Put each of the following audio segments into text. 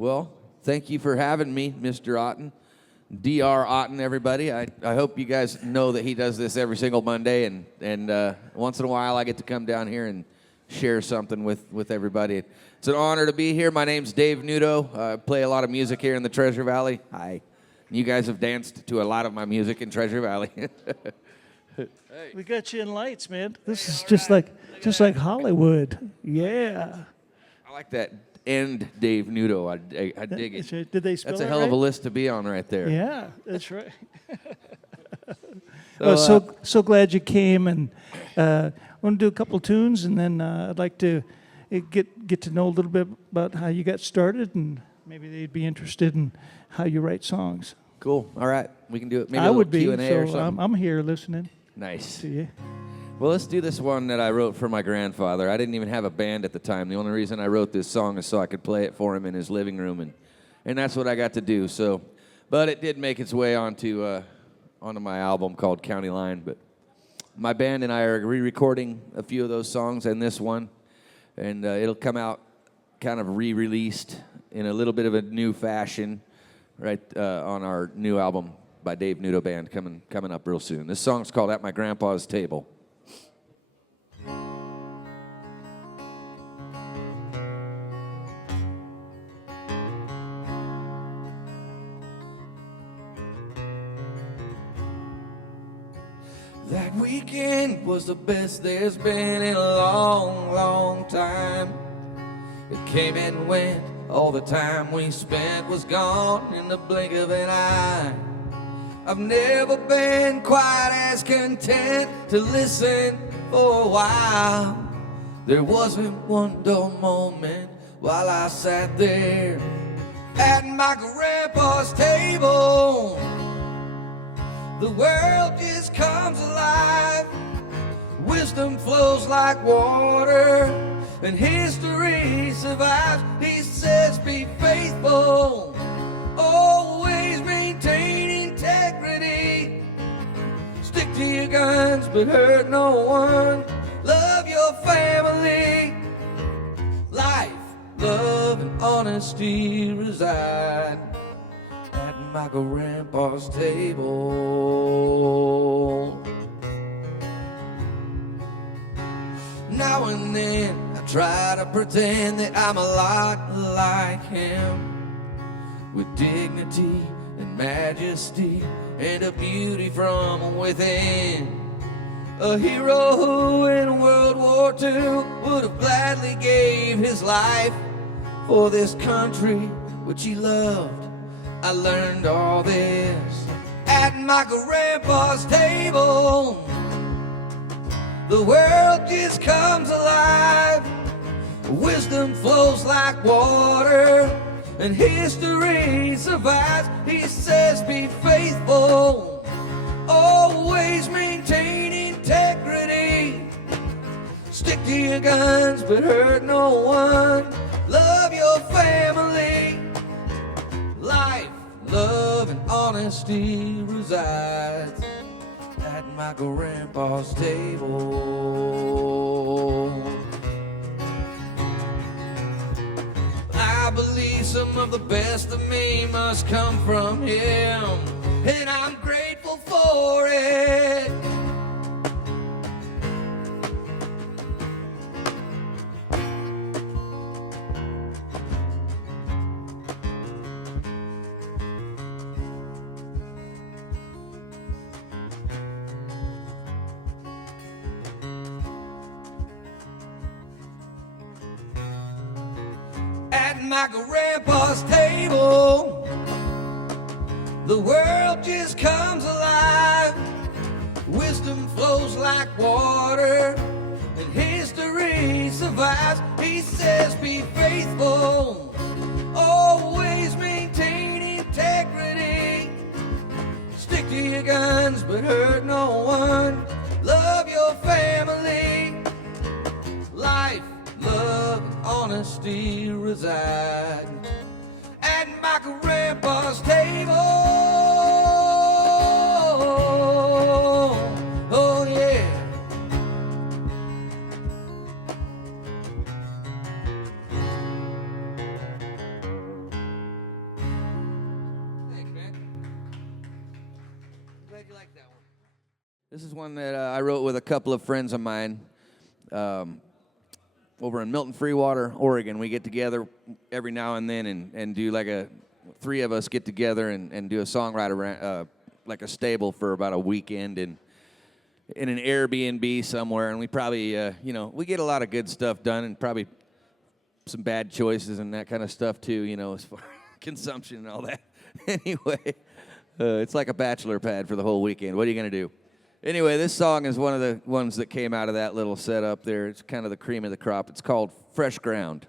Well, thank you for having me, Mr. Auten. D.R.Auten, everybody. I hope you guys know that he does this every single Monday, and once in a while I get to come down here and share something with everybody. It's an honor to be here. My name's Dave Nudo. I play a lot of music here in the Treasure Valley. Hi. You guys have danced to a lot of my music in Treasure Valley. Hey. We got you in lights, man. This is just like Hollywood. Yeah. I like that. And Dave Nudo. I dig it. Did they spell That's a it hell right? of a list to be on right there. Yeah, that's right. So glad you came, and I want to do a couple tunes, and then I'd like to get to know a little bit about how you got started, and maybe they'd be interested in how you write songs. Cool. All right. We can do it. Maybe I a would little be, Q&A so or something. I'm here listening Nice. to you. Well, let's do this one that I wrote for my grandfather. I didn't even have a band at the time. The only reason I wrote this song is so I could play it for him in his living room, and that's what I got to do. So, but it did make its way onto my album called County Line. But my band and I are re-recording a few of those songs and this one, and it'll come out kind of re-released in a little bit of a new fashion, right on our new album by Dave Nudo Band coming up real soon. This song's called At My Grandpa's Table. That weekend was the best there's been in a long, long time. It came and went, all the time we spent was gone in the blink of an eye. I've never been quite as content to listen for a while. There wasn't one dull moment while I sat there at my grandpa's table. The world just comes alive. Wisdom flows like water, and history survives. He says, be faithful, always maintain integrity. Stick to your guns, but hurt no one. Love your family. Life, love, and honesty reside at my grandpa's table. Now and then I try to pretend that I'm a lot like him, with dignity and majesty and a beauty from within. A hero who in World War II would have gladly gave his life for this country which he loved. I learned all this at my grandpa's table. The world just comes alive. Wisdom flows like water, and history survives. He says, be faithful, always maintain integrity. Stick to your guns, but hurt no one. Love your family. Life, love, and honesty resides at my grandpa's table. I believe some of the best of me must come from him, and I'm grateful for it. At my grandpa's table, the world just comes alive. Wisdom flows like water, and history survives. He says, be faithful, always maintain integrity. Stick to your guns, but hurt no one. Love your family. Life, love, and honesty reside at my grandpa's table. Oh yeah. you like that one? This is one that I wrote with a couple of friends of mine over in Milton Freewater, Oregon. We get together every now and then and do like three of us get together and do a songwriter, like a stable for about a weekend in an Airbnb somewhere. And we probably, we get a lot of good stuff done and probably some bad choices and that kind of stuff too, as far as consumption and all that. Anyway, it's like a bachelor pad for the whole weekend. What are you going to do? Anyway, this song is one of the ones that came out of that little setup there. It's kind of the cream of the crop. It's called Fresh Ground.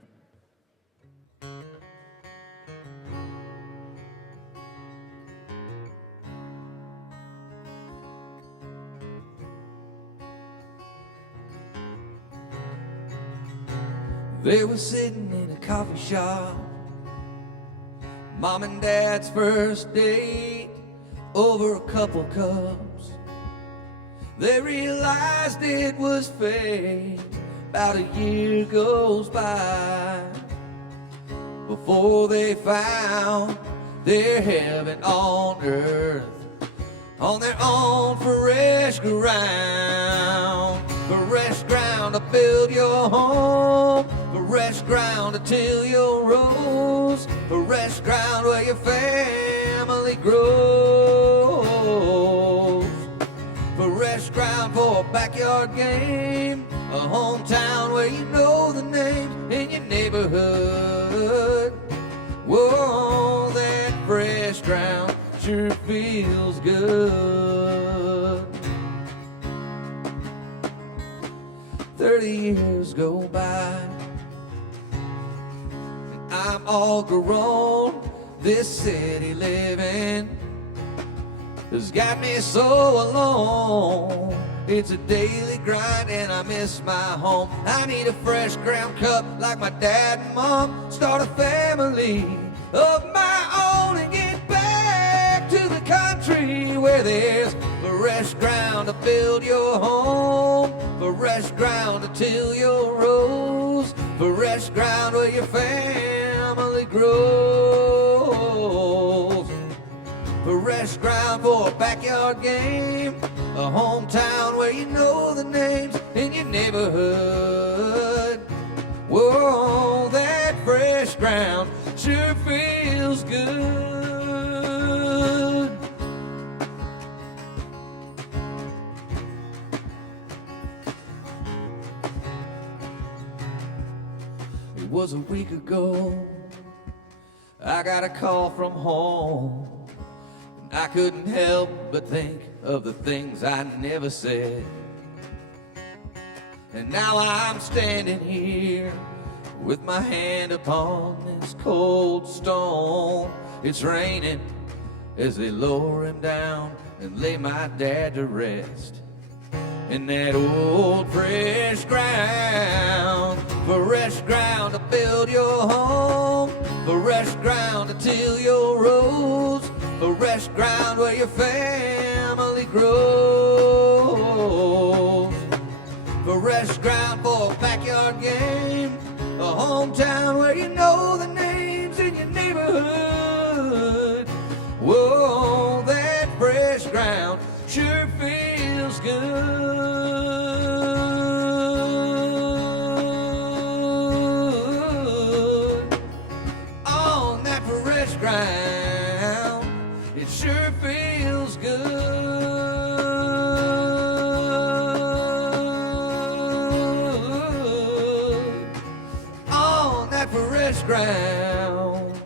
They were sitting in a coffee shop, Mom and Dad's first date, over a couple cups. They realized it was fate. About a year goes by before they found their heaven on earth, on their own fresh ground. Fresh ground to build your home, fresh ground to till your rose, fresh ground where your family grows. Fresh ground for a backyard game, a hometown where you know the names in your neighborhood. Whoa, that fresh ground sure feels good. 30 years go by, and I'm all grown. This city living has got me so alone. It's a daily grind and I miss my home. I need a fresh ground cup like my dad and mom. Start a family of my own and get back to the country where there's fresh ground to build your home, fresh ground to till your rose, fresh ground where your family grows. Fresh ground for a backyard game, a hometown where you know the names in your neighborhood. Whoa, that fresh ground sure feels good. It was a week ago, I got a call from home. I couldn't help but think of the things I never said. And now I'm standing here with my hand upon this cold stone. It's raining as they lower him down and lay my dad to rest. In that old fresh ground to build your home, fresh ground to till your rose, fresh ground where your family grows. Fresh ground for a backyard game, a hometown where you know the names in your neighborhood. Whoa, that fresh ground sure feels good. On that fresh ground, it sure feels good. On that fresh ground.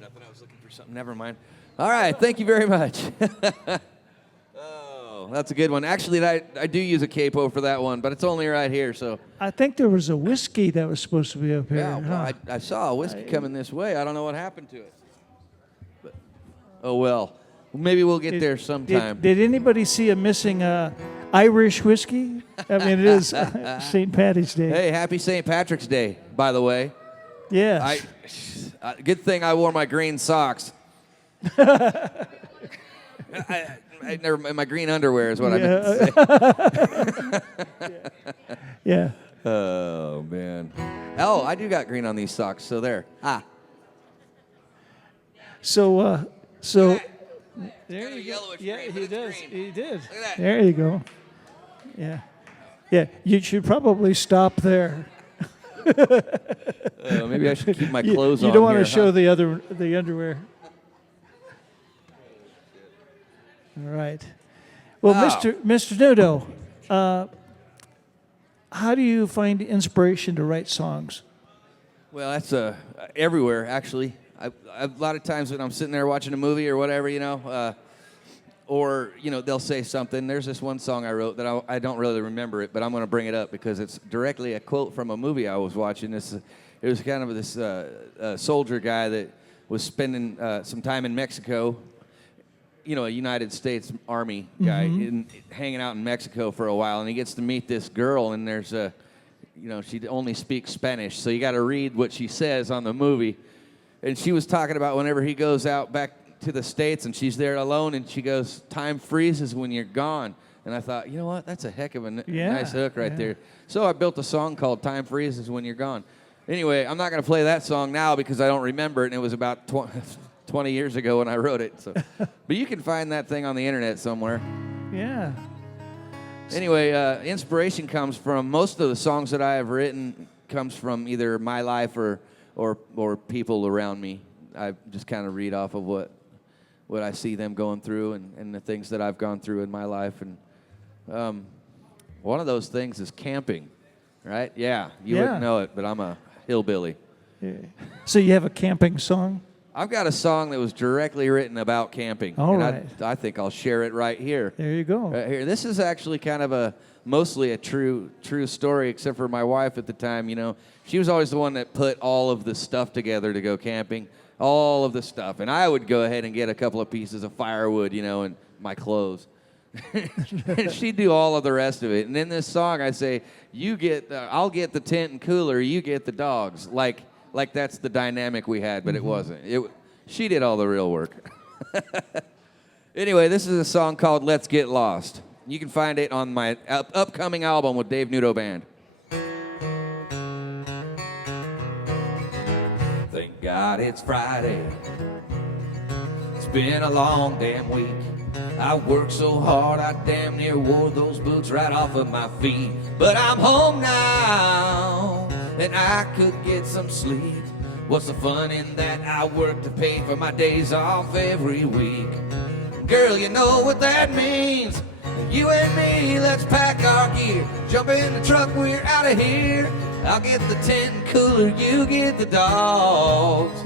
Nothing, I was looking for something. Never mind. All right, thank you very much. Oh, that's a good one. Actually, I do use a capo for that one, but it's only right here, so. I think there was a whiskey that was supposed to be up here. Yeah, well, I saw a whiskey coming this way. I don't know what happened to it. But, oh, well. Maybe we'll get there sometime. Did anybody see a missing Irish whiskey? I mean, it is St. Patty's Day. Hey, happy St. Patrick's Day, by the way. Yes. Good thing I wore my green socks. My green underwear is what I meant to say. Yeah. Oh, man. Oh, I do got green on these socks, so there. So there Got a you go. yellowish Yeah, green, but he it's does. green. He did. Look at that. There you go. Yeah. Yeah, you should probably stop there. Maybe I should keep my clothes on. You don't want to here, show huh? the underwear. All right. Well, Oh. Mr. Nudo, how do you find inspiration to write songs? Well, that's everywhere, actually. A lot of times when I'm sitting there watching a movie or whatever, or, they'll say something. There's this one song I wrote that I don't really remember it, but I'm going to bring it up because it's directly a quote from a movie I was watching. It was kind of this soldier guy that was spending some time in Mexico, a United States Army guy, hanging out in Mexico for a while, and he gets to meet this girl, and there's she only speaks Spanish, so you got to read what she says on the movie. And she was talking about whenever he goes out back to the States and she's there alone, and she goes, "Time freezes when you're gone." And I thought, you know what? That's a heck of a nice hook right there. So I built a song called "Time Freezes When You're Gone." Anyway, I'm not going to play that song now because I don't remember it, and it was about 20 years ago when I wrote it. So, but you can find that thing on the internet somewhere. Yeah. Anyway, inspiration comes from most of the songs that I have written comes from either my life or people around me. I just kind of read off of what I see them going through and the things that I've gone through in my life. And one of those things is camping, right? Yeah, you wouldn't know it, but I'm a hillbilly. Yeah. So you have a camping song? I've got a song that was directly written about camping. All and right. I think I'll share it right here. There you go. Right here. This is actually kind of mostly a true story, except for my wife at the time. She was always the one that put all of the stuff together to go camping, all of the stuff. And I would go ahead and get a couple of pieces of firewood, and my clothes. And she'd do all of the rest of it. And in this song, I say, I'll get the tent and cooler, you get the dogs. Like that's the dynamic we had, but it wasn't. She did all the real work. Anyway, this is a song called "Let's Get Lost." You can find it on my upcoming album with Dave Nudo Band. Thank God it's Friday. It's been a long damn week. I worked so hard I damn near wore those boots right off of my feet. But I'm home now, and I could get some sleep. What's the fun in that? I work to pay for my days off every week. Girl, you know what that means. You and me, let's pack our gear. Jump in the truck, we're out of here. I'll get the tent and cooler, you get the dogs.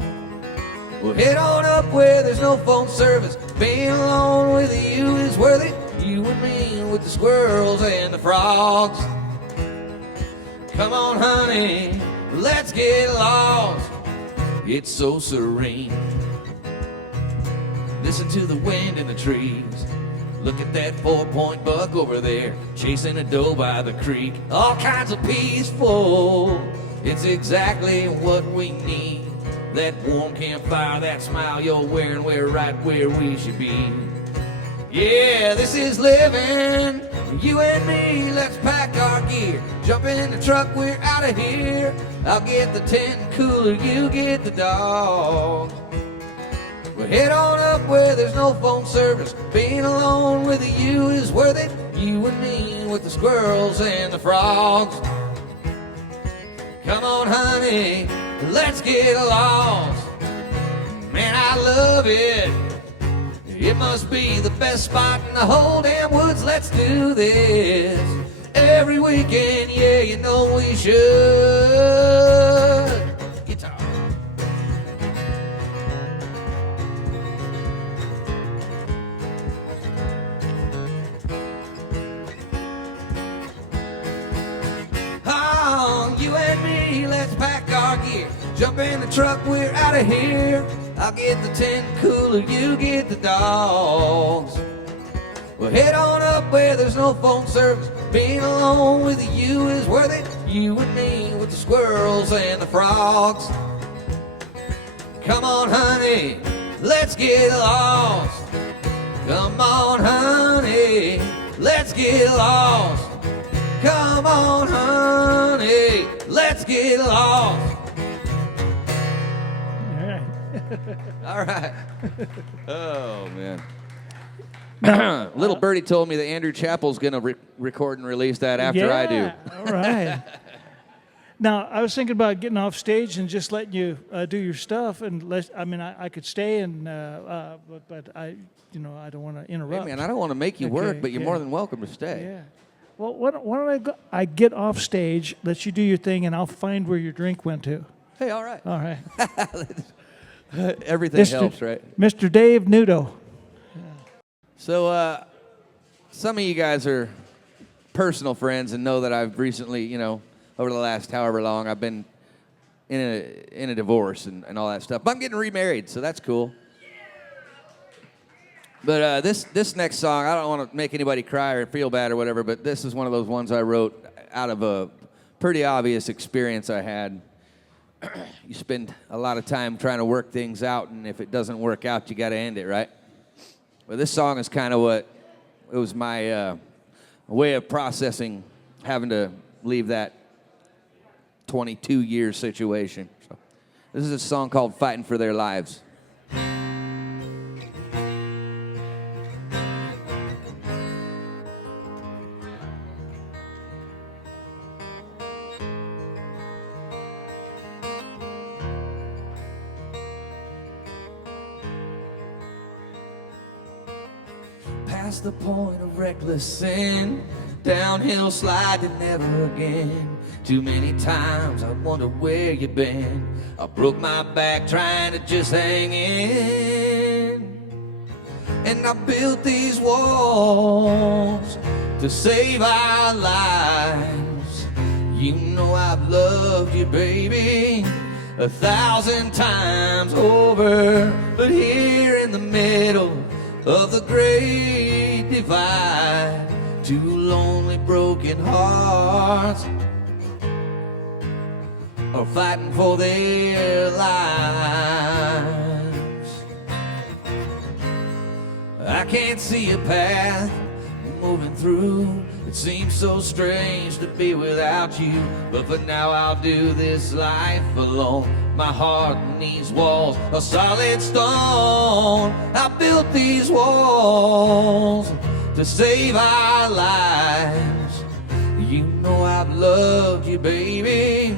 We'll head on up where there's no phone service. Being alone with you is worth it. You and me with the squirrels and the frogs. Come on, honey, let's get lost. It's so serene. Listen to the wind in the trees. Look at that 4-point buck over there, chasing a doe by the creek. All kinds of peaceful. It's exactly what we need. That warm campfire, that smile you're wearing, we're right where we should be. Yeah, this is living. You and me, let's pack our gear. Jump in the truck, we're out of here. I'll get the tent and cooler, you get the dog. We'll head on up where there's no phone service. Being alone with you is worth it. You and me with the squirrels and the frogs. Come on, honey, let's get lost. Man, I love it. It must be the best spot in the whole damn woods. Let's do this every weekend. Yeah, you know we should. Guitar. Oh, you and me, let's pack our gear. Jump in the truck, we're out of here. I'll get the tent cooler, you get the dogs. We'll head on up where there's no phone service. Being alone with you is worth it. You and me with the squirrels and the frogs. Come on, honey, let's get lost. Come on, honey, let's get lost. Come on, honey, let's let's get lost. All right. All right. Oh, man. Little Birdie told me that Andrew Chappell's going to record and release that after I do. Yeah, all right. Now, I was thinking about getting off stage and just letting you do your stuff. And I could stay, and but I don't want to interrupt. Hey, man, I don't want to make you work, but you're more than welcome to stay. Yeah. Well, why don't I get off stage, let you do your thing, and I'll find where your drink went to. Hey, all right. All right. Everything helps, right? Mr. Dave Nudo. So, some of you guys are personal friends and know that I've recently, over the last however long, I've been in a divorce and all that stuff. But I'm getting remarried, so that's cool. But this next song, I don't want to make anybody cry or feel bad or whatever, but this is one of those ones I wrote out of a pretty obvious experience I had. You spend a lot of time trying to work things out, and if it doesn't work out, you got to end it, right? Well, this song is kind of it was my way of processing having to leave that 22-year situation. So, this is a song called Fighting for Their Lives. Past the point of reckless sin, downhill slide to never again. Too many times I wonder where you've been. I broke my back trying to just hang in. And I built these walls to save our lives. You know I've loved you, baby, 1,000 times over. But here in the middle of the great divide, two lonely broken hearts are fighting for their lives. I can't see a path moving through. It seems so strange to be without you, but for now I'll do this life alone. My heart needs walls of solid stone. I built these walls to save our lives. You know I've loved you, baby,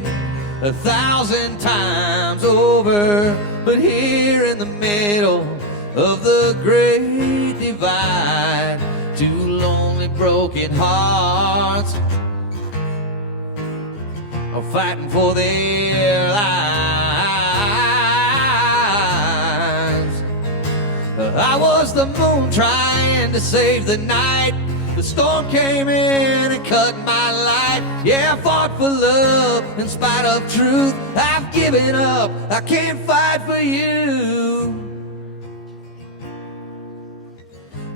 1,000 times over. But here in the middle of the great divide, two lonely broken hearts are fighting for their lives. I was the moon trying to save the night. The storm came in and cut my light. Yeah, I fought for love in spite of truth. I've given up, I can't fight for you.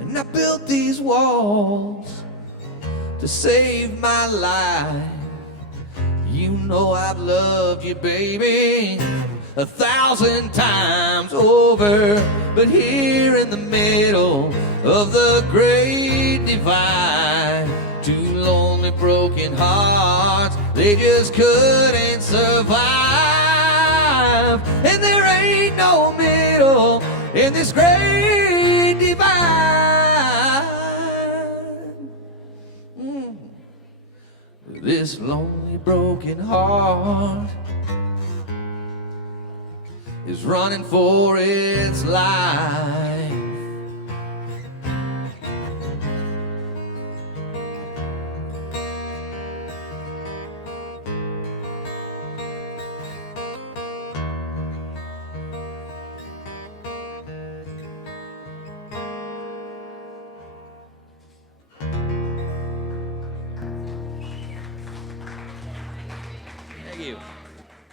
And I built these walls to save my life. You know I've loved you, baby, 1,000 times over. But here in the middle of the great divide, two lonely broken hearts, they just couldn't survive. And there ain't no middle in this great divide. This lonely broken heart is running for its life. Thank you.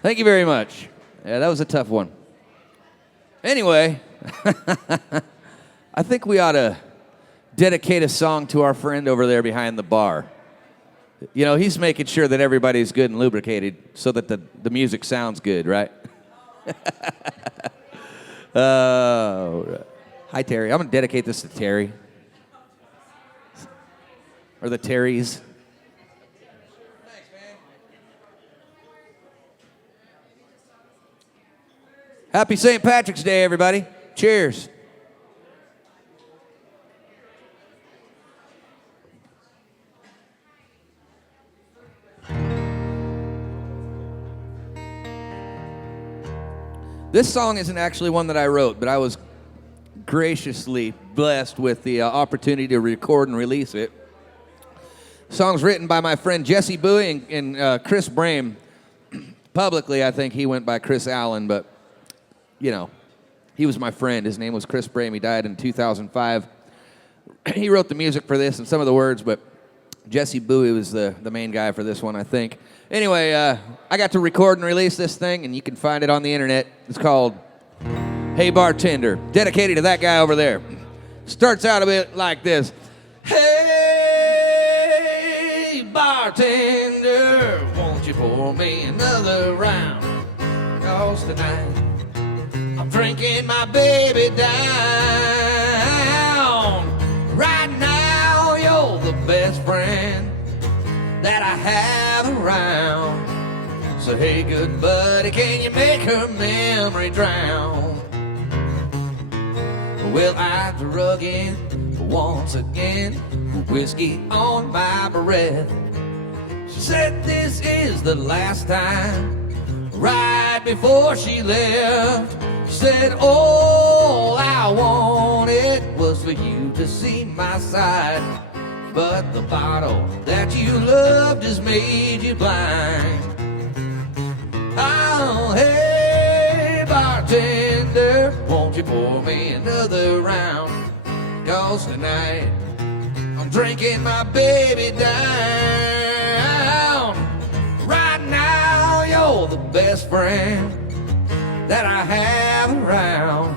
Thank you very much. Yeah, that was a tough one. Anyway, I think we ought to dedicate a song to our friend over there behind the bar. You know, he's making sure that everybody's good and lubricated so that the music sounds good, right? Hi, Terry. I'm going to dedicate this to Terry. Or the Terrys. Thanks, man. Happy St. Patrick's Day, everybody. Cheers. This song isn't actually one that I wrote, but I was graciously blessed with the opportunity to record and release it. The song's written by my friend Jesse Bowie and Chris Brame. Publicly, I think he went by Chris Allen, but, you know, he was my friend. His name was Chris Brame. He died in 2005. He wrote the music for this and some of the words, but Jesse Bowie was the main guy for this one, I think. Anyway, I got to record and release this thing, and you can find it on the internet. It's called Hey Bartender, dedicated to that guy over there. Starts out a bit like this. Hey bartender, won't you pour me another round? 'Cause tonight I'm drinking my baby down. Right now you're the best friend that I have around. So hey good buddy, can you make her memory drown? Well, I drug in once again, whiskey on my breath. She said this is the last time, right before she left. She said all I wanted was for you to see my side, but the bottle that you loved has made you blind. Oh, hey, bartender, won't you pour me another round? 'Cause tonight I'm drinking my baby down. Right now you're the best friend that I have around.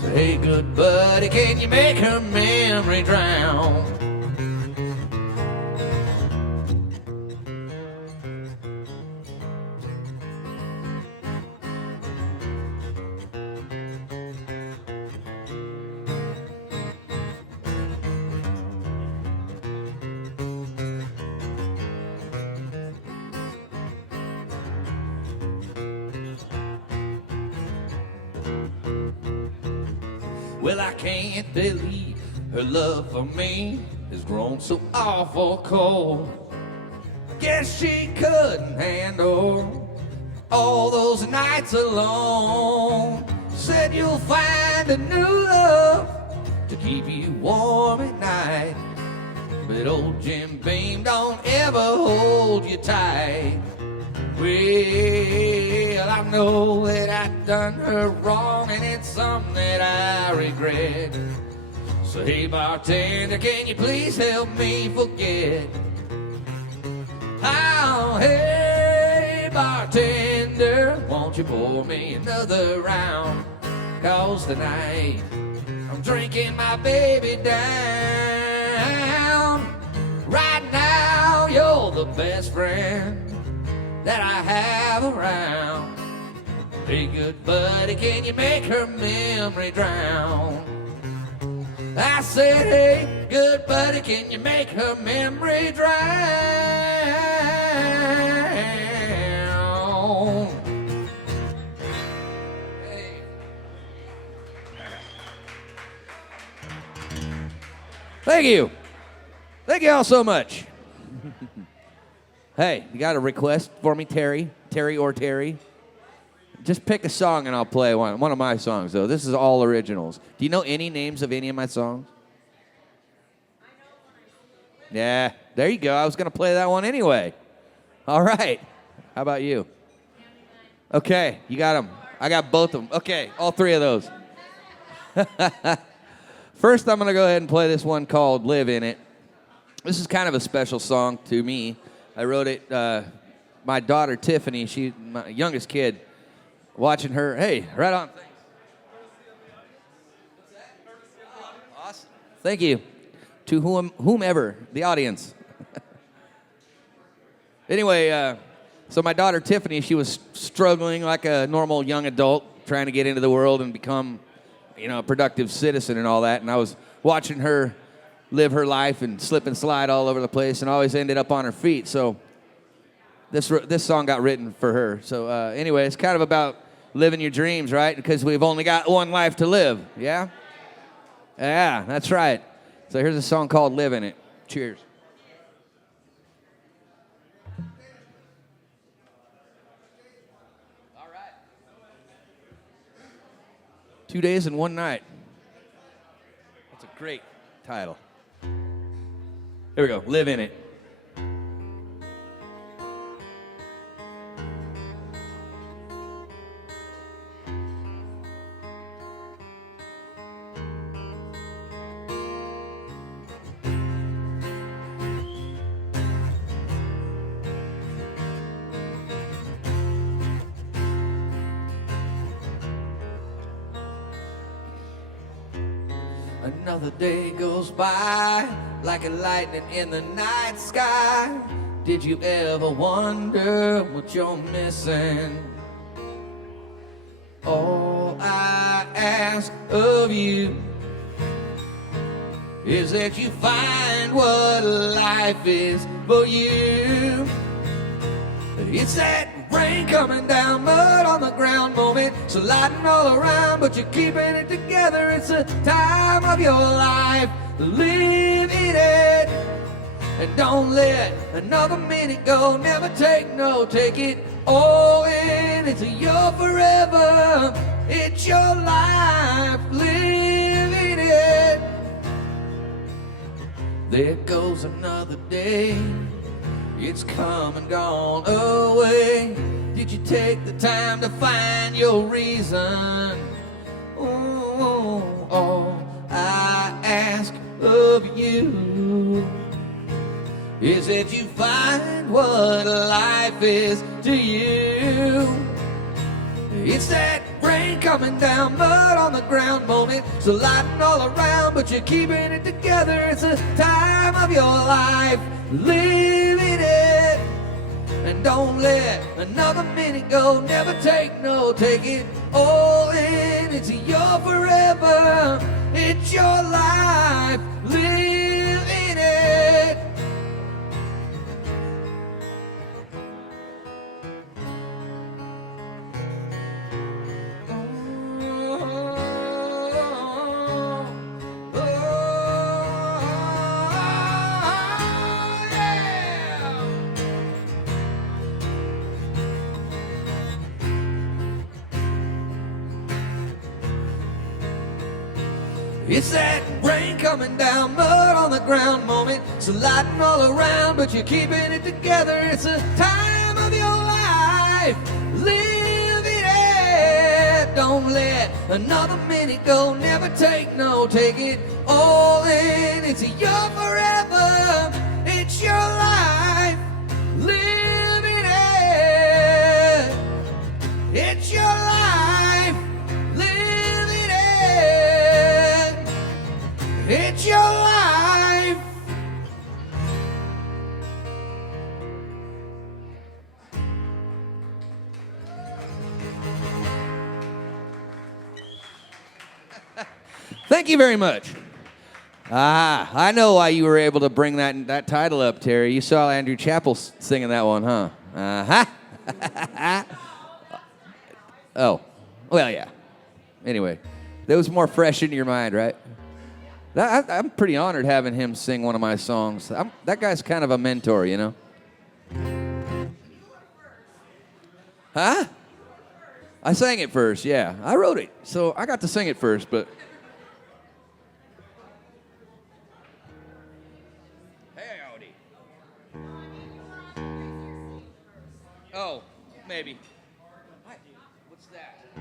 So hey, good buddy, can you make her memory drown? Well, I can't believe her love for me has grown so awful cold. Guess she couldn't handle all those nights alone. Said you'll find a new love to keep you warm at night, but old Jim Beam don't ever hold you tight. Well, I know that I've done her wrong, and it's something that I regret. So hey bartender, can you please help me forget? Oh, hey bartender, won't you pour me another round? 'Cause tonight I'm drinking my baby down. Right now you're the best friend that I have around. Hey good buddy, can you make her memory drown? I said, hey good buddy, can you make her memory drown? Hey. Thank you. Thank you all so much. Hey, you got a request for me, Terry? Terry or Terry? Just pick a song and I'll play one of my songs, though. This is all originals. Do you know any names of any of my songs? Yeah, there you go. I was going to play that one anyway. All right. How about you? Okay, you got them. I got both of them. Okay, all three of those. First, I'm going to go ahead and play this one called Live In It. This is kind of a special song to me. I wrote it, my daughter Tiffany, she's my youngest kid, watching her, hey, right on. Thanks. Awesome. Thank you to whomever, the audience. Anyway, so my daughter Tiffany, she was struggling like a normal young adult, trying to get into the world and become, a productive citizen and all that. And I was watching her live her life and slip and slide all over the place and always ended up on her feet. So this song got written for her. So anyway, it's kind of about living your dreams, right? Because we've only got one life to live, yeah? Yeah, that's right. So here's a song called Live in It. Cheers. All right. 2 days and 1 night. That's a great title. Here we go. Live in it. Another day goes by like a lightning in the night sky. Did you ever wonder what you're missing? All I ask of you is that you find what life is for you. It's that rain coming down, mud on the ground moment, sliding all around, but you're keeping it together. It's the time of your life. Live in it, and don't let another minute go. Never take no, take it all in. It's your forever, it's your life. Live in it. There goes another day. It's come and gone away. Did you take the time to find your reason? Oh, all I ask of you is that you find what life is to you. It's that rain coming down, mud on the ground moment, sliding all around, but you're keeping it together. It's the time of your life. Live in it, and don't let another minute go. Never take no, take it all in. It's your forever, it's your life. Live in it. It's that rain coming down, mud on the ground moment, sliding all around, but you're keeping it together. It's the time of your life. Live in it. Don't let another minute go. Never take no, take it all in. It's your forever, it's your life. Live in it. It's your life. Live in it. It's your life. Thank you very much. I know why you were able to bring that title up, Terry. You saw Andrew Chappell singing that one, huh? Uh-huh. Oh, well, yeah. Anyway, that was more fresh in your mind, right? I'm pretty honored having him sing one of my songs. That guy's kind of a mentor, you know? Huh? I sang it first, yeah. I wrote it, so I got to sing it first, but... Hey, howdy. Oh, maybe. What's that? I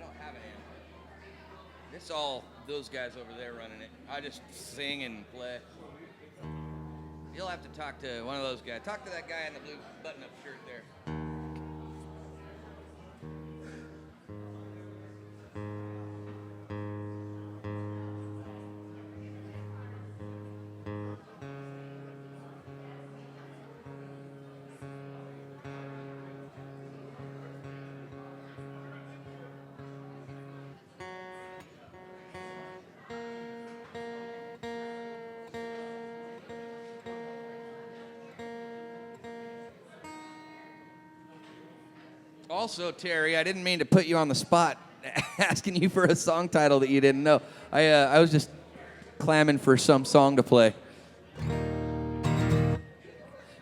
don't have an amp. It's all those guys over there running it. I just sing and play. You'll have to talk to one of those guys. Talk to that guy in the blue button-up shirt there. Also, Terry, I didn't mean to put you on the spot asking you for a song title that you didn't know. I was just clamming for some song to play.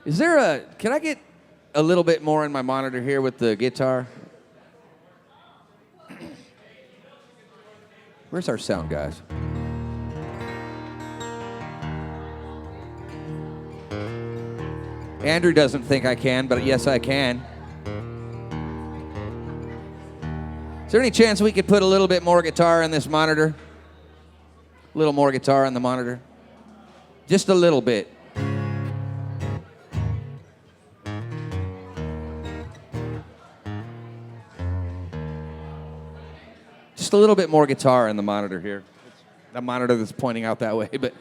Can I get a little bit more in my monitor here with the guitar? Where's our sound guys? Andrew doesn't think I can, but yes, I can. Is there any chance we could put a little bit more guitar in this monitor? A little more guitar on the monitor? Just a little bit. Just a little bit more guitar in the monitor here. The monitor that's pointing out that way, but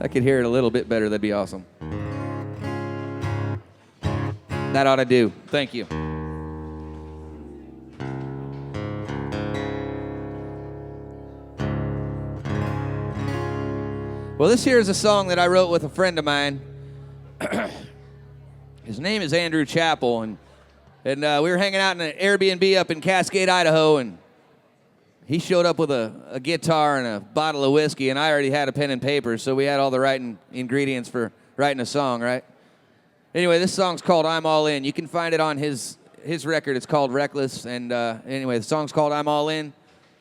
I could hear it a little bit better. That'd be awesome. That ought to do. Thank you. Well, this here is a song that I wrote with a friend of mine. His name is Andrew Chappell, and we were hanging out in an Airbnb up in Cascade, Idaho, and he showed up with a guitar and a bottle of whiskey, and I already had a pen and paper, so we had all the right ingredients for writing a song, right? Anyway, this song's called I'm All In. You can find it on his record. It's called Reckless, and anyway, the song's called I'm All In,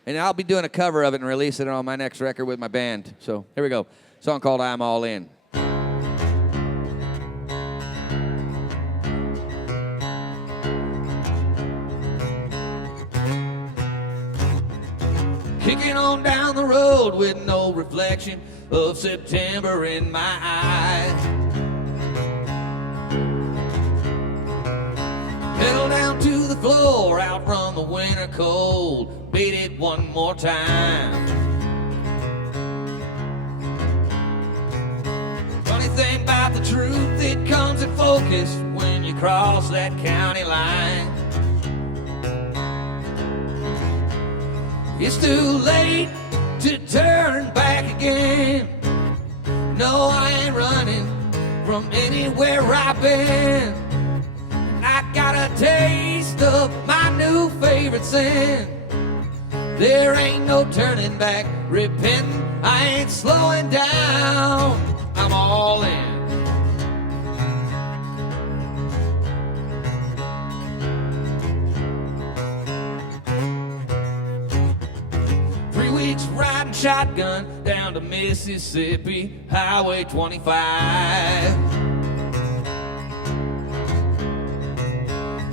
and I'll be doing a cover of it and releasing it on my next record with my band. So here we go. Song called I'm All In. Kicking on down the road with no reflection of September in my eyes. Pedal down to the floor, outrun the winter cold, beat it one more time. Funny thing about the truth, it comes in focus when you cross that county line. It's too late to turn back again. No, I ain't running from anywhere I've been. I got a taste of my new favorite sin. There ain't no turning back, repenting, I ain't slowing down. I'm all in. 3 weeks riding shotgun down to Mississippi, Highway 25.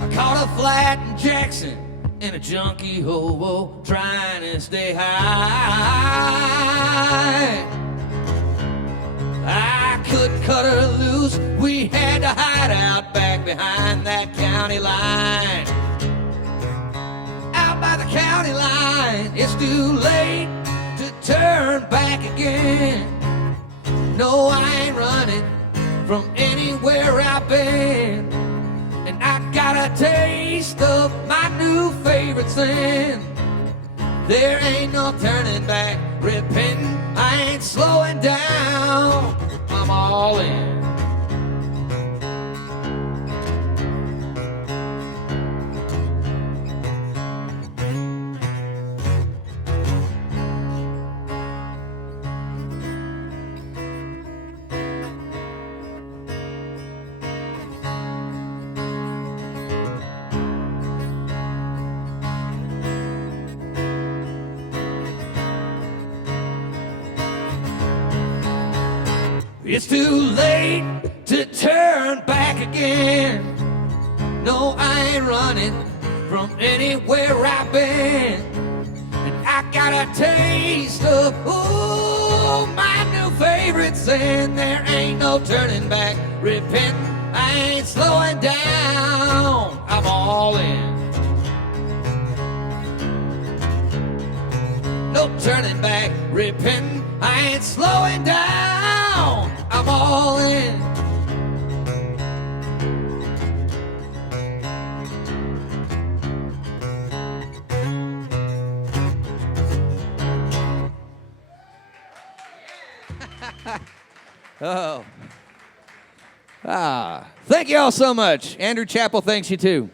I caught a flat in Jackson and a junkie hobo trying to stay high. I couldn't cut her loose, we had to hide out back behind that county line. Out by the county line, it's too late to turn back again. No, I ain't running from anywhere I've been. And I got a taste of my new favorite sin. There ain't no turning back, repenting, I ain't slowing down. I'm all in. It's too late to turn back again. No, I ain't running from anywhere I've been. And I got a taste of, ooh, my new favorite sin. There ain't no turning back, repenting, I ain't slowing down. I'm all in. No turning back, repenting, I ain't slowing down. I'm all in. Oh. Thank you all so much. Andrew Chappell thanks you too.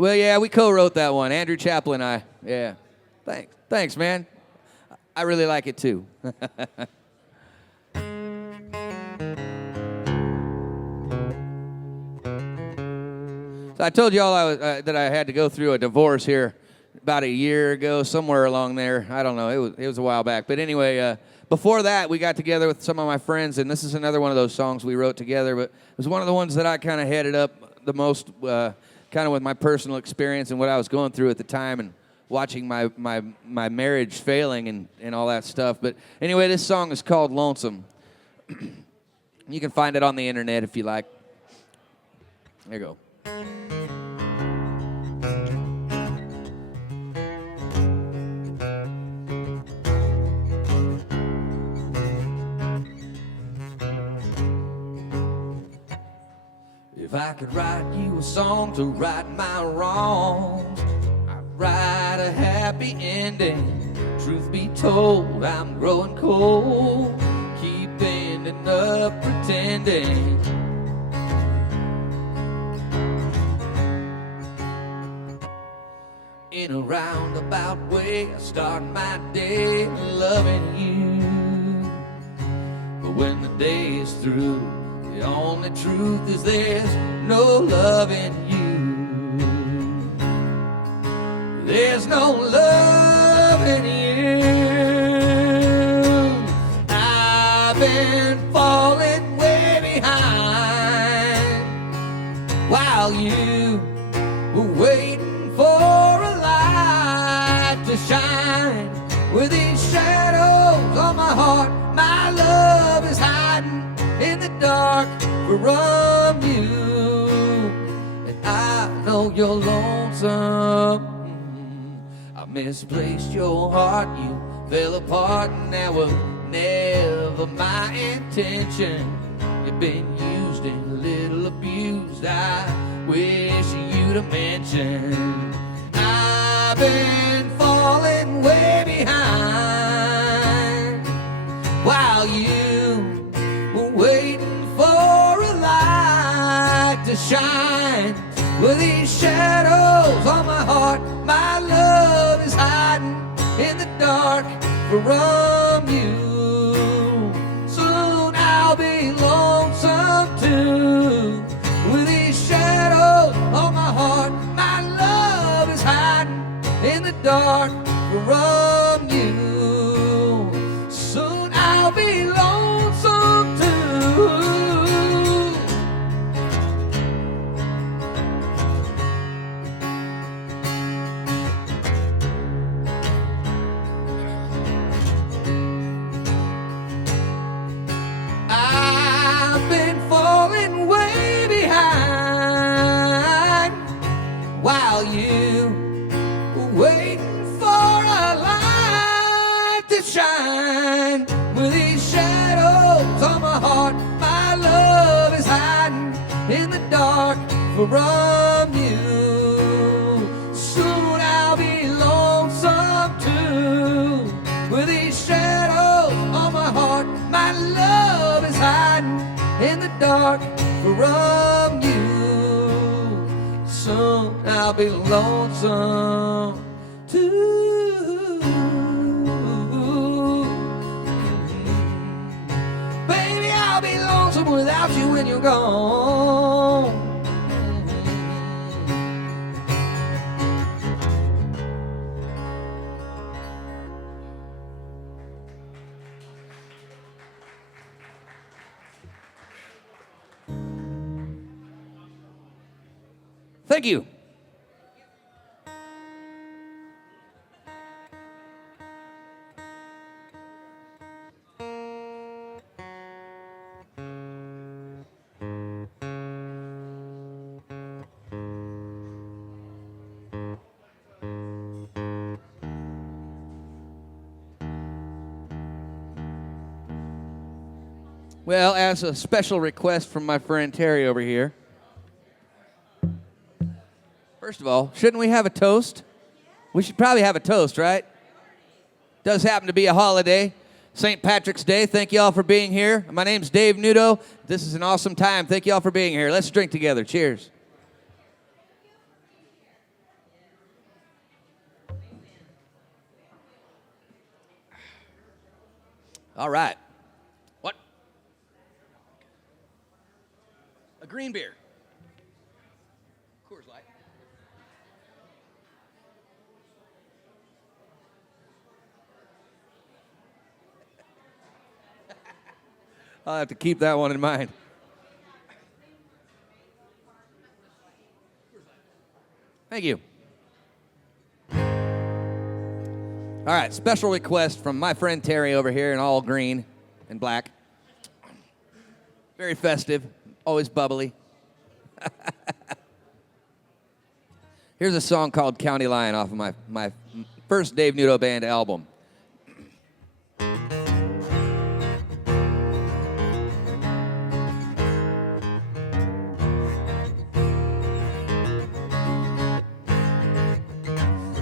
Well, yeah, we co-wrote that one, Andrew Chaplin and I. Yeah. Thanks, man. I really like it, too. So I told you all that I had to go through a divorce here about a year ago, somewhere along there. I don't know. It was a while back. But anyway, before that, we got together with some of my friends, and this is another one of those songs we wrote together. But it was one of the ones that I kind of headed up the most, kind of with my personal experience and what I was going through at the time, and watching my marriage failing and all that stuff. But anyway, this song is called Lonesome. You can find it on the internet if you like. There you go. If I could write you a song to right my wrongs, I'd write a happy ending. Truth be told, I'm growing cold, keep ending up pretending. In a roundabout way, I start my day loving you. But when the day is through, the only truth is there's no love in you. There's no love in you. I've been falling way behind while you were waiting for a light to shine. With these shadows on my heart, my love is hiding in the dark from you. And I know you're lonesome. I misplaced your heart, you fell apart, and that was never my intention. You've been used and a little abused, I wish you'd have mentioned. I've been falling way behind while you were waiting for a light to shine. With these shadows on my heart, my love is hiding in the dark from you. Soon I'll be lonesome too. With these shadows on my heart, my love is hiding in the dark from you. Soon I'll be lonesome too. I've been falling way behind while you were waiting for a light to shine. With these shadows on my heart, my love is hiding in the dark from you. Soon I'll be lonesome too. With these shadows on my heart, my love is hiding in the dark from you. Soon I'll be lonesome too. Baby, I'll be lonesome without you when you're gone. Thank you. Well, as a special request from my friend Terry over here, first of all, shouldn't we have a toast? We should probably have a toast, right? Does happen to be a holiday, St. Patrick's Day. Thank you all for being here. My name's Dave Nudo. This is an awesome time. Thank you all for being here. Let's drink together. Cheers. All right. What? A green beer. Coors Light. I'll have to keep that one in mind. Thank you. All right, special request from my friend Terry over here in all green and black. Very festive, always bubbly. Here's a song called County Line off of my first Dave Nudo Band album.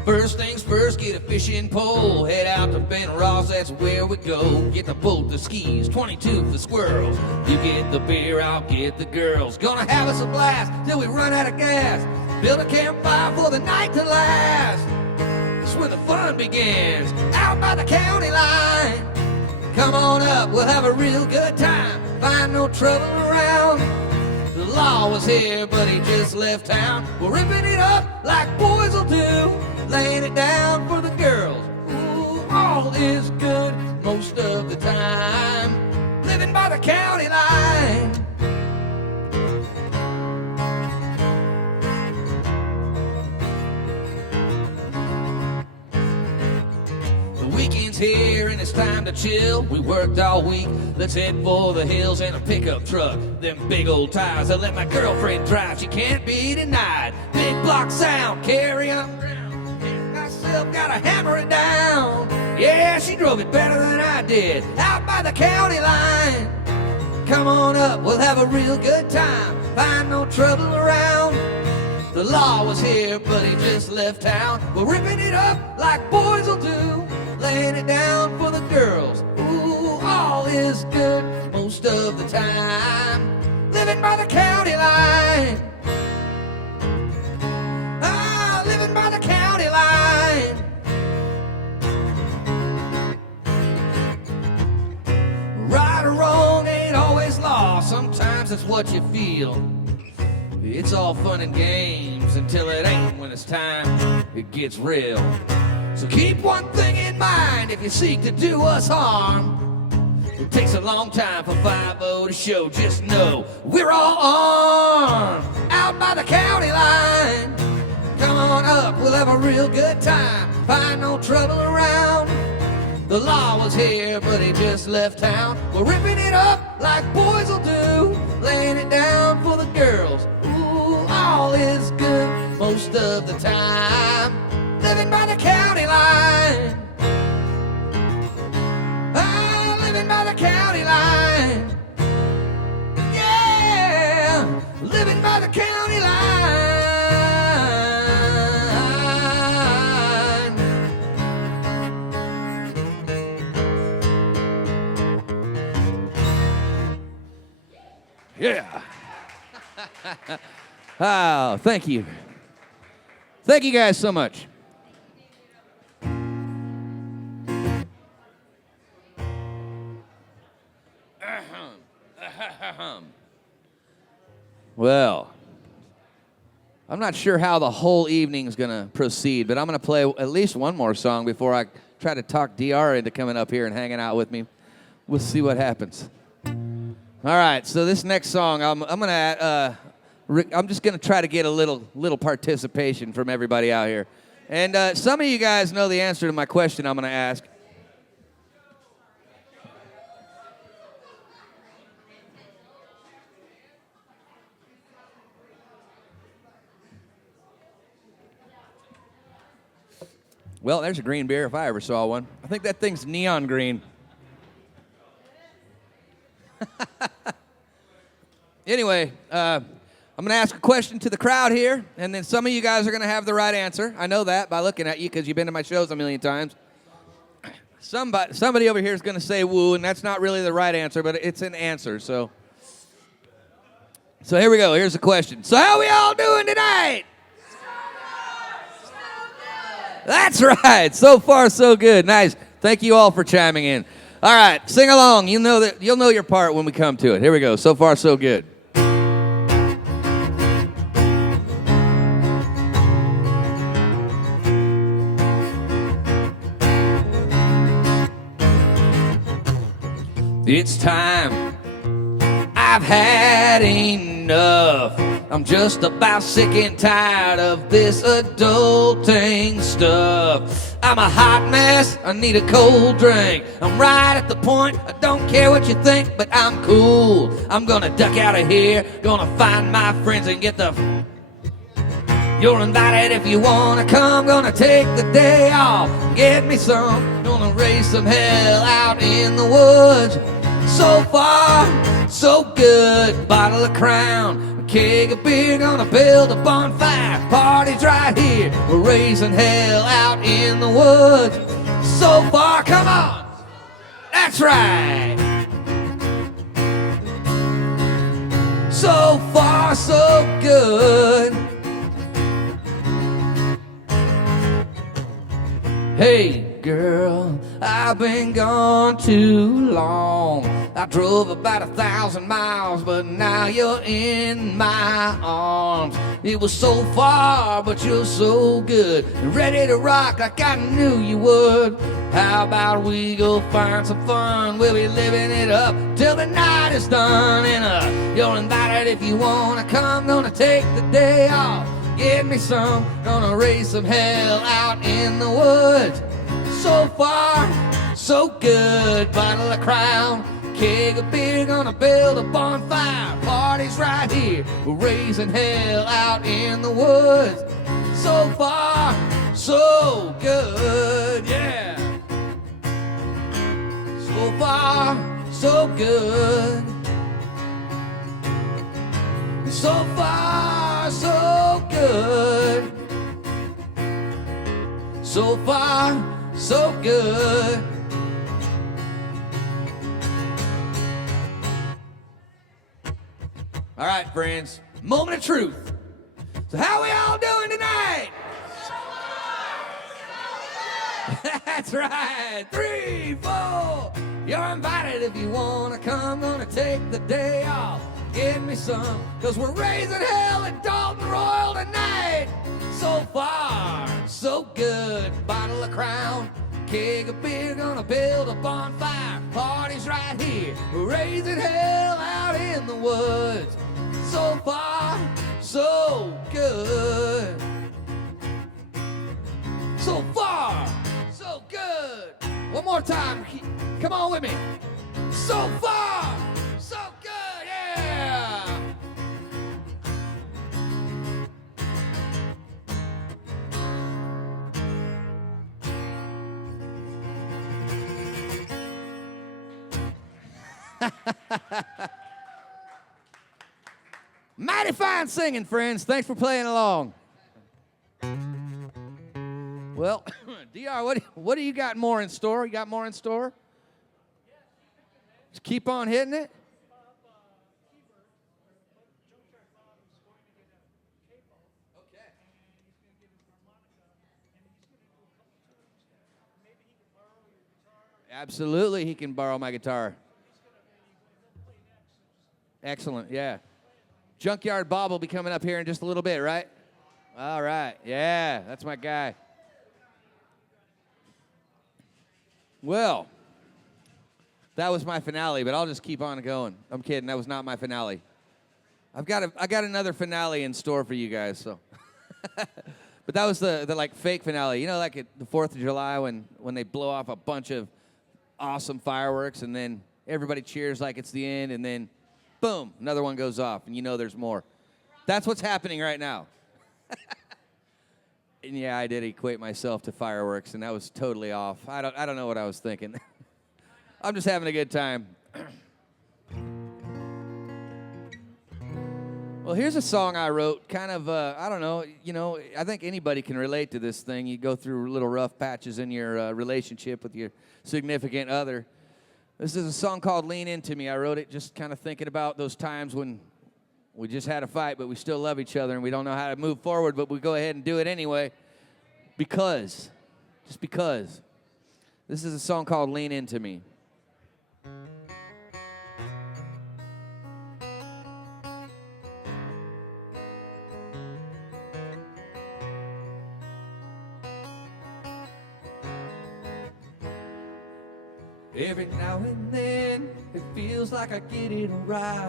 First things first, get a fishing pole. Head out to Ben Ross, that's where we go. Get the boat, the skis, 22 for the squirrels. You get the beer, I'll get the girls. Gonna have us a blast till we run out of gas. Build a campfire for the night to last. That's when the fun begins, out by the county line. Come on up, we'll have a real good time. Find no trouble around. The law was here, but he just left town. We're ripping it up like boys will do. Laying it down for the girls. Ooh, all is good most of the time. Living by the county line. The weekend's here and it's time to chill. We worked all week. Let's head for the hills in a pickup truck. Them big old tires that let my girlfriend drive. She can't be denied. Big block sound, carry on. Gotta hammer it down. Yeah, she drove it better than I did. Out by the county line. Come on up, we'll have a real good time. Find no trouble around. The law was here, but he just left town. We're ripping it up like boys will do. Laying it down for the girls. Ooh, all is good most of the time. Living by the county line. Ah, living by the county line. Right or wrong ain't always law. Sometimes it's what you feel. It's all fun and games until it ain't. When it's time, it gets real. So keep one thing in mind if you seek to do us harm. It takes a long time for 5-0 to show. Just know we're all armed. Out by the county line. Come on up, we'll have a real good time. Find no trouble around. The law was here, but he just left town. We're ripping it up like boys will do. Laying it down for the girls. Ooh, all is good most of the time. Living by the county line. Ah, living by the county line. Yeah, living by the county line. Yeah. Oh, thank you. Thank you guys so much. Well, I'm not sure how the whole evening's going to proceed, but I'm going to play at least one more song before I try to talk D.R. into coming up here and hanging out with me. We'll see what happens. All right, so this next song, I'm just gonna try to get a little participation from everybody out here, and some of you guys know the answer to my question I'm gonna ask. Well, there's a green beer if I ever saw one. I think that thing's neon green. Anyway, I'm going to ask a question to the crowd here, and then some of you guys are going to have the right answer. I know that by looking at you because you've been to my shows a million times. Somebody over here is going to say woo, and that's not really the right answer, but it's an answer. So here we go. Here's the question. So how we all doing tonight? So good. That's right. So far, so good. Nice. Thank you all for chiming in. All right, sing along. You'll know your part when we come to it. Here we go. So far, so good. It's time. I've had enough. I'm just about sick and tired of this adulting stuff. I'm a hot mess, I need a cold drink. I'm right at the point, I don't care what you think, but I'm cool. I'm gonna duck out of here, gonna find my friends and get the... You're invited if you wanna come, gonna take the day off. Get me some, gonna raise some hell out in the woods. So far, so good, bottle of Crown, a keg of beer, gonna build a bonfire. Party's right here, we're raising hell out in the woods. So far, come on, that's right. So far, so good. Hey girl, I've been gone too long. I drove about 1,000 miles, but now you're in my arms. It was so far, but you're so good, ready to rock like I knew you would. How about we go find some fun? We'll be living it up till the night is done. And you're invited if you wanna come, gonna take the day off. Get me some, gonna raise some hell out in the woods. So far, so good, bottle of Crown, keg of beer, gonna build a bonfire. Party's right here, we're raising hell out in the woods. So far, so good, yeah. So far, so good. So far, so good. So far, so good. All right, friends, moment of truth. So how we all doing tonight? That's right. 3, 4. You're invited if you want to come. Gonna take the day off. Give me some, cause we're raising hell at Dalton Royal tonight. So far, so good. Bottle of Crown, keg of beer, gonna build a bonfire. Party's right here, we're raising hell out in the woods. So far, so good. So far, so good. One more time, come on with me. So far, so good, yeah. Mighty fine singing, friends. Thanks for playing along. Well, DR, what do you got more in store? You got more in store? Just keep on hitting it. Absolutely, he can borrow my guitar. Excellent, yeah. Junkyard Bob will be coming up here in just a little bit, right? All right, yeah, that's my guy. Well, that was my finale, but I'll just keep on going. I'm kidding, that was not my finale. I got another finale in store for you guys, so. But that was the like fake finale. You know, like at the 4th of July when they blow off a bunch of awesome fireworks and then everybody cheers like it's the end and then boom, another one goes off and you know there's more. That's what's happening right now. And yeah, I did equate myself to fireworks and that was totally off. I don't know what I was thinking. I'm just having a good time. Well, here's a song I wrote, kind of, I don't know, you know, I think anybody can relate to this thing. You go through little rough patches in your relationship with your significant other. This is a song called Lean Into Me. I wrote it just kind of thinking about those times when we just had a fight, but we still love each other and we don't know how to move forward, but we go ahead and do it anyway just because. This is a song called Lean Into Me. Every now and then it feels like I get it right.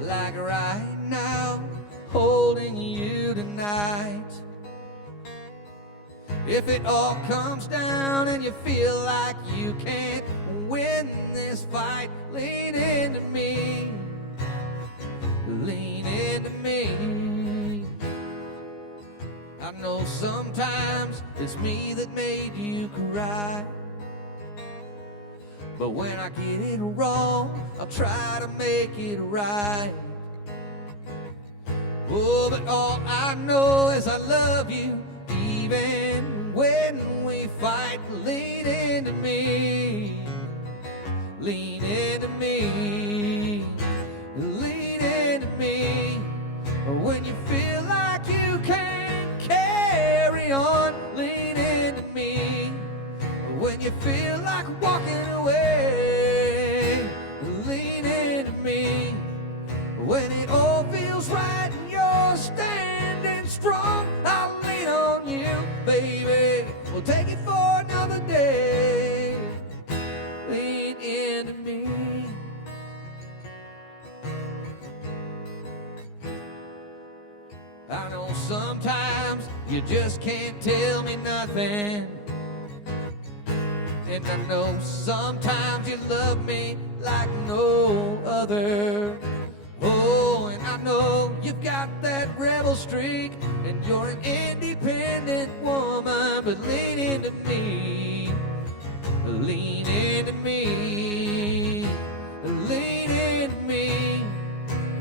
Like right now, holding you tonight. If it all comes down and you feel like you can't win this fight, lean into me. Lean into me. I know sometimes it's me that made you cry, but when I get it wrong, I'll try to make it right. Oh, but all I know is I love you, even when we fight. Lean into me. Lean into me. Lean into me. When you feel like you can't carry on, lean into me. When you feel like walking away, lean into me. When it all feels right and you're standing strong, I'll lean on you, baby. We'll take it for another day. Lean into me. I know sometimes you just can't tell me nothing, and I know sometimes you love me like no other. Oh, and I know you've got that rebel streak, and you're an independent woman, but lean into me. Lean into me. Lean into me.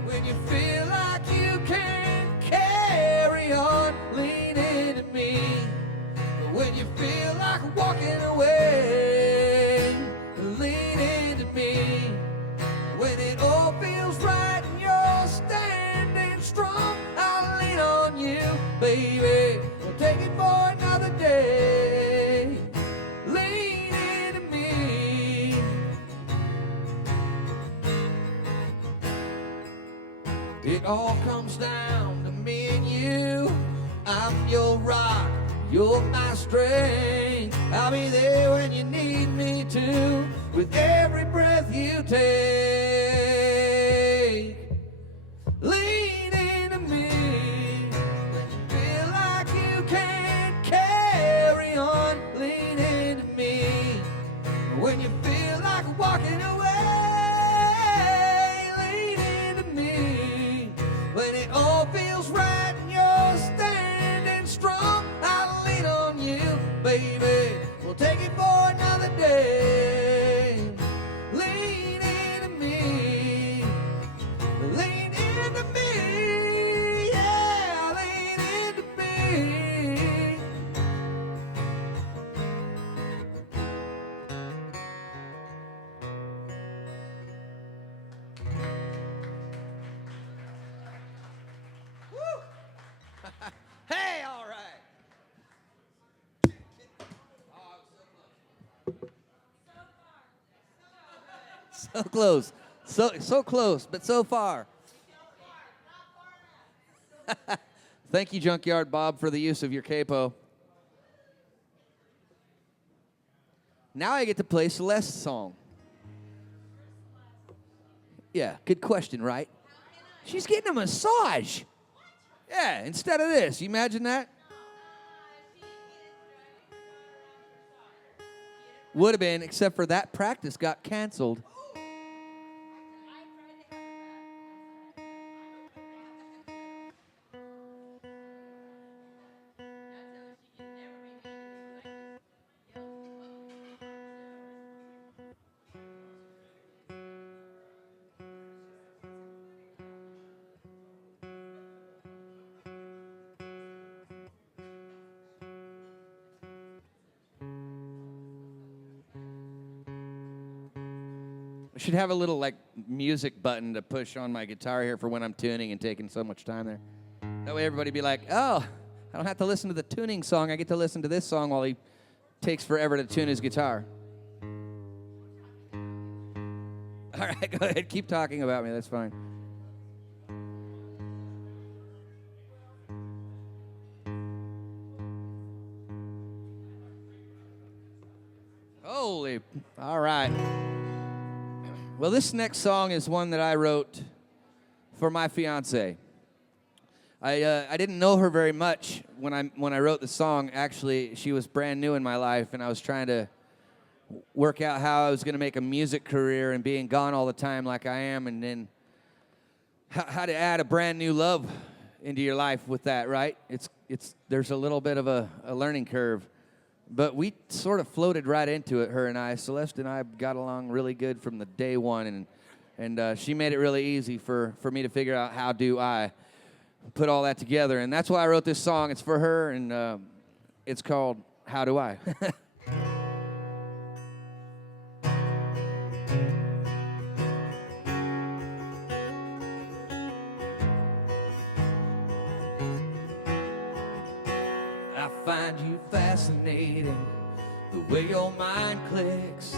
When you feel like you can't carry on, lean into me. When you feel like walking away, lean into me. When it all feels right and you're standing strong, I'll lean on you, baby. We'll take it for another day. Lean into me. It all comes down to me and you. I'm your rock, you're my strength. I'll be there when you need me to, with every breath you take. Lean into me. When you feel like you can't carry on, lean into me. When you feel like walking away, lean into me. When it all feels right and you're standing strong, I'll lean on you, baby. We'll take it for another day. Lean into me. Lean into me. Yeah, lean into me. Woo! Hey, all right. So close. So close, but so far. Thank you, Junkyard Bob, for the use of your capo. Now I get to play Celeste's song. Yeah, good question, right? She's getting a massage. Yeah, instead of this. You imagine that? Would have been, except for that practice got canceled. I should have a little like music button to push on my guitar here for when I'm tuning and taking so much time there. That way everybody be like, oh, I don't have to listen to the tuning song. I get to listen to this song while he takes forever to tune his guitar. All right, go ahead. Keep talking about me. That's fine. Well, this next song is one that I wrote for my fiance. I didn't know her very much when I wrote the song. Actually, she was brand new in my life, and I was trying to work out how I was going to make a music career and being gone all the time like I am, and then how to add a brand new love into your life with that, right? There's a little bit of a learning curve. But we sort of floated right into it, her and I. Celeste and I got along really good from the day one, and she made it really easy for me to figure out how do I put all that together. And that's why I wrote this song. It's for her, and it's called How Do I? I find you fascinating, the way your mind clicks.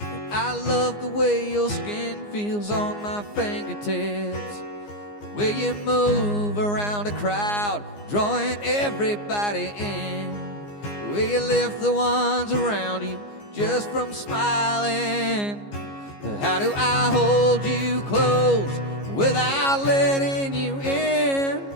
And I love the way your skin feels on my fingertips. The way you move around a crowd, drawing everybody in. The way you lift the ones around you just from smiling. How do I hold you close without letting you in?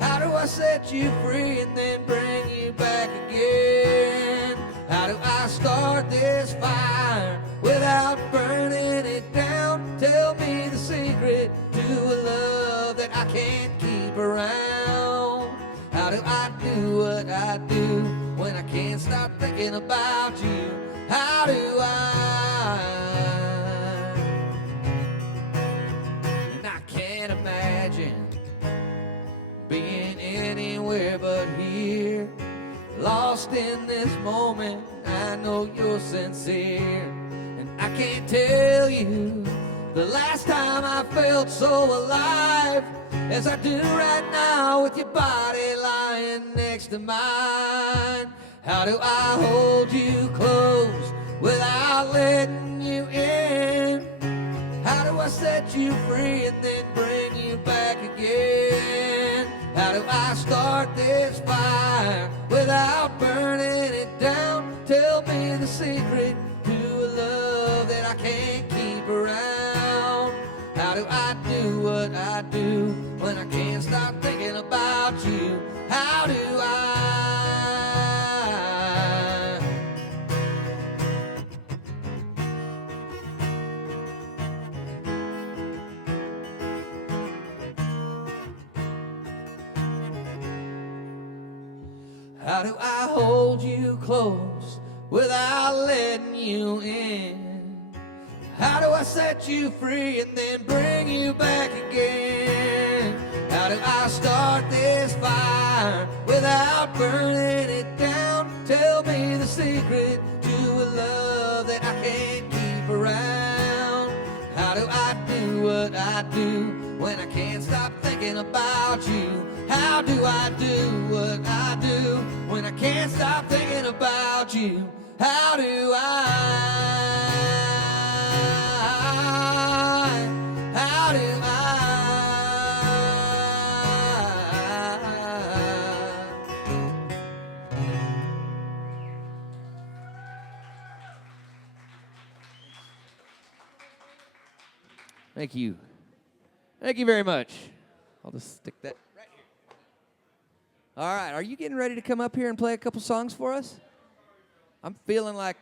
How do I set you free and then bring you back again? How do I start this fire without burning it down? Tell me the secret to a love that I can't keep around. How do I do what I do when I can't stop thinking about you? How do I? And I can't imagine being anywhere but here. Lost in this moment, I know you're sincere. And I can't tell you the last time I felt so alive as I do right now with your body lying next to mine. How do I hold you close without letting you in? How do I set you free and then bring you back again? How do I start this fire without burning it down? Tell me the secret to a love that I can't keep around. How do I do what I do when I can't stop thinking about you? How do I? How do I hold you close without letting you in? How do I set you free and then bring you back again? How do I start this fire without burning it down? Tell me the secret to a love that I can't keep around. How do I do what I do when I can't stop thinking about you? How do I do what I do when I can't stop thinking about you? How do I? How do I? Thank you. Thank you very much. I'll just stick that right here. All right, are you getting ready to come up here and play a couple songs for us? I'm feeling like,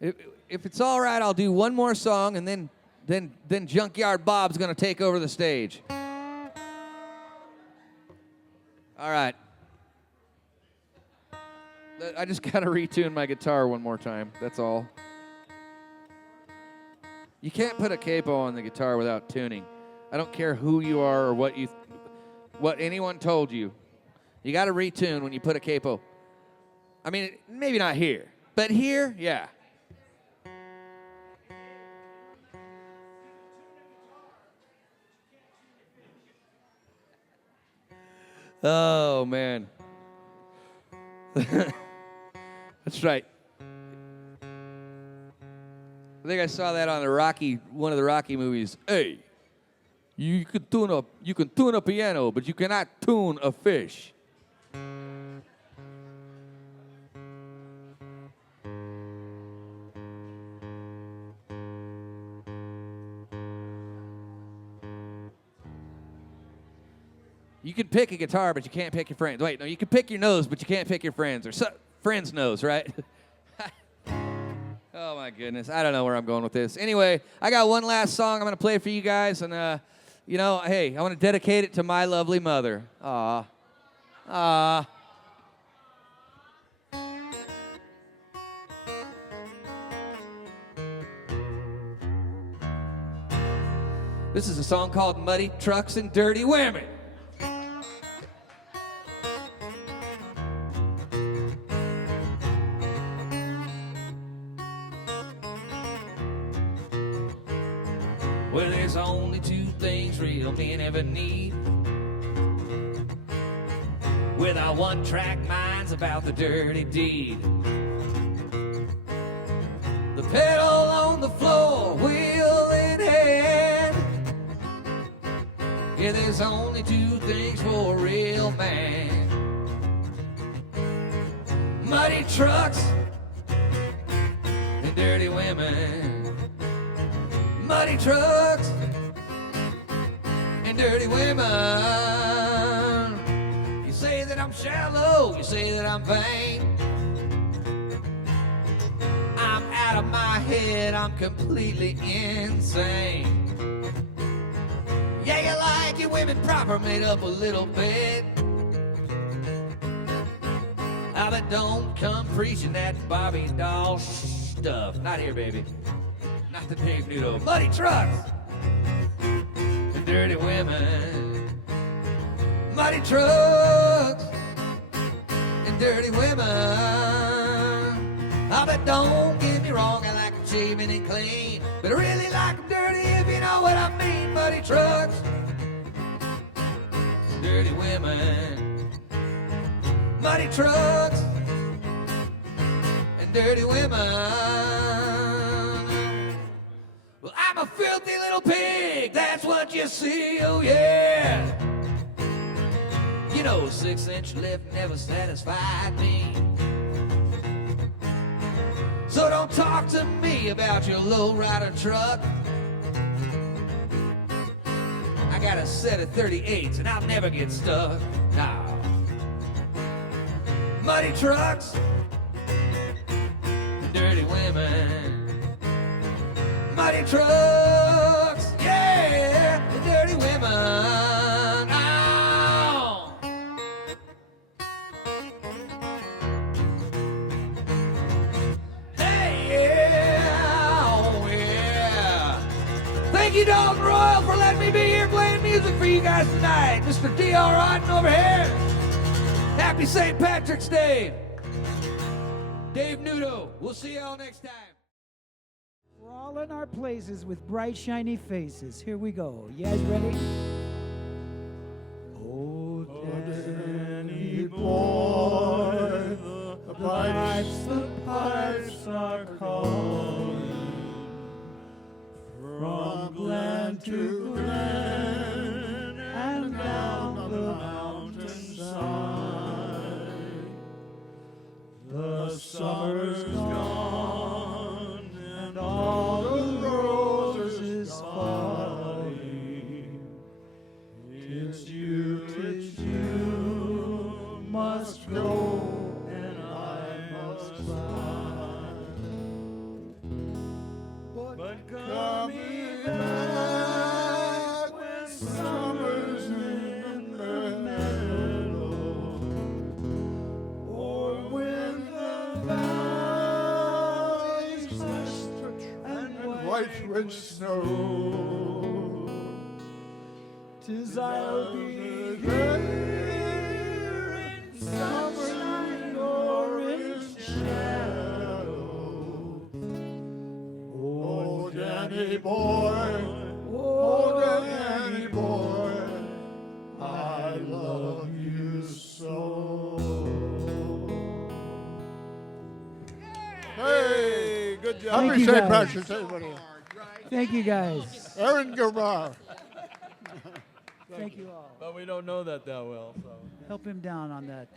if it's all right, I'll do one more song, and then Junkyard Bob's going to take over the stage. All right. I just got to retune my guitar one more time. That's all. You can't put a capo on the guitar without tuning. I don't care who you are or what anyone told you. You got to retune when you put a capo. I mean, maybe not here, but here, yeah. Oh, man. That's right. I think I saw that on one of the Rocky movies. Hey, you can tune a piano, but you cannot tune a fish. You can pick a guitar, but you can't pick your friends. Wait, no, you can pick your nose, but you can't pick your friends. Or friend's nose, right? Oh, my goodness. I don't know where I'm going with this. Anyway, I got one last song I'm going to play for you guys. And, you know, hey, I want to dedicate it to my lovely mother. Aw. Aw. This is a song called Muddy Trucks and Dirty Women. Well, there's only two things real men ever need. Without one-track minds about the dirty deed. The pedal on the floor, wheel in hand. Yeah, there's only two things for a real man. Muddy trucks and dirty women. Muddy trucks and dirty women. You say that I'm shallow, you say that I'm vain. I'm out of my head, I'm completely insane. Yeah, you like your women proper, made up a little bit. Ah, but don't come preaching that Bobby doll stuff. Not here, baby. Not the Dave Nudo. Muddy trucks and dirty women. Muddy trucks and dirty women. Ah, but don't get me wrong, I like them shaving and clean, but I really like them dirty, if you know what I mean. Muddy trucks, dirty women. Muddy trucks and dirty women. Well, I'm a filthy little pig, that's what you see, oh yeah. You know, 6-inch lift never satisfied me. So don't talk to me about your lowrider truck. I got a set of 38s and I'll never get stuck. Nah. Muddy trucks, dirty women. Muddy trucks, yeah, the dirty women. Oh. Hey, yeah, oh, yeah. Thank you, Dalton Royal, for letting me be here playing music for you guys tonight. Mr. D.R.Auten over here. Happy St. Patrick's Day. Dave Nudo. We'll see y'all next time. We're all in our places with bright, shiny faces. Here we go. You guys ready? Oh, Danny boy, the pipes are calling from glen to glen and down the mountainside. The summer's gone and all the roses falling. It's you, must go and I must fly. But coming back when summer's in the meadow, or when the valleys flushed and white with snow, 'tis I'll be here in sunshine or in shadow. Oh, Danny boy, oh, Danny boy, I love you so. Hey, good job. Thank Happy you, St. guys. Patrick's Day, everybody. Thank you, guys. Aaron Gilbar. Thank you all. But we don't know that well, so. Help him down on that.